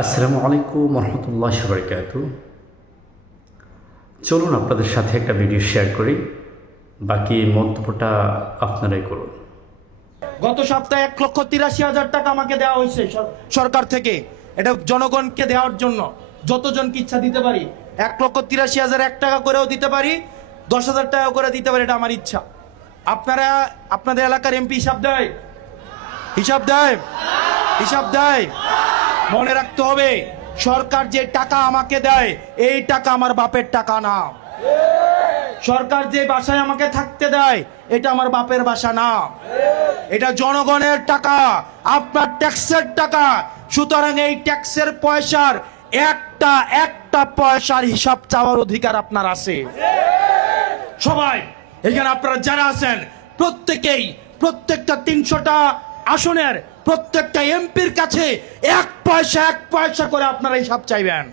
আসসালামু আলাইকুম রহমতুল্লাহ বারাকাতু। চলুন আপনাদের সাথে একটা ভিডিও শেয়ার করি, বাকি মন্তব্যটা আপনারাই করুন। গত সপ্তাহে 1,83,000 টাকা আমাকে দেওয়া হয়েছে সরকার থেকে। এটা জনগণকে দেওয়ার জন্য যতজনকে ইচ্ছা দিতে পারি। 1,83,001 টাকা করেও দিতে পারি, 10,000 টাকা করে দিতে পারি, এটা আমার ইচ্ছা। আপনারা আপনাদের এলাকার এমপি হিসাব দেয়? হিসাব দেয়। মনে রাখতে হবে, সরকার যে টাকা আমাকে দেয় এই টাকা আমার বাপের টাকা না। সরকার যে বাসায় আমাকে থাকতে দেয় এটা আমার বাপের বাসা না, এটা জনগণের টাকা, আপনার ট্যাক্সের টাকা। সুতরাং এই ট্যাক্সের পয়সার একটা পয়সার হিসাব চাওয়ার অধিকার আপনার আছে। সবাই এখানে আপনারা যারা আছেন প্রত্যেকটা 300টা আসনের প্রত্যেকটা এমপির কাছে এক পয়সা করে আপনারা হিসাব চাইবেন।